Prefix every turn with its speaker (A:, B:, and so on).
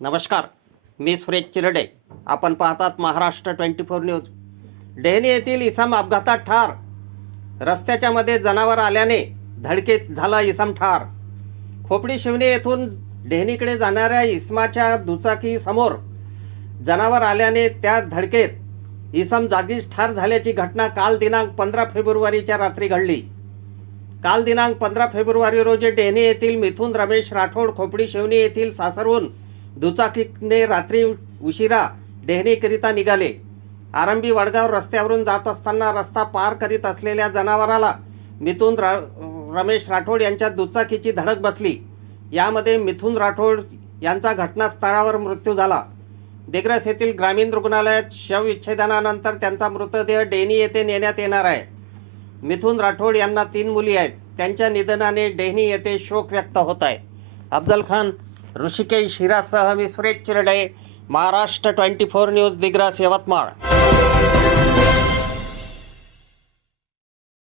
A: नमस्कार मी सुरेश चिरडे. आपण पाहतात Maharashtra twenty four news. Dehni येथील इसम अपघातात ठार. रस्त्याच्या मध्ये जनावर आल्याने धडकेत झाला इसम ठार. खोपडी शिवणे येथून डेहनीकडे जाणाऱ्या इसमाच्या दुचाकी समोर जनावर आल्याने त्या धडकेत इसम जागीच ठार झाल्याची घटना काल दिनांक पंधरा फेब्रुवारीच्या रात्री घडली. काल दिनांक पंधरा फेब्रुवारी रोजी डेहनी येथील मिथून रमेश राठोड खोपडी शिवणी येथील सासरहून दुचाकीने रात्री उशिरा डेहनीकरिता निघाले. आरंभी वडगाव रस्त्यावरून जात असताना रस्ता पार करीत असलेल्या जनावराला मिथून रा रमेश राठोड यांच्या दुचाकीची धडक बसली. यामध्ये मिथुन राठोड यांचा घटनास्थळावर मृत्यू झाला. दिग्रस येथील ग्रामीण रुग्णालयात शवविच्छेदनानंतर त्यांचा मृतदेह डेहणी येथे नेण्यात येणार आहे. मिथून राठोड यांना तीन मुली आहेत. त्यांच्या निधनाने डेहनी येथे शोक व्यक्त होत आहे. अफजल खान ऋषिकेश हिरासह मी Suresh Chirde. Maharashtra twenty four news Digras Yavatmal.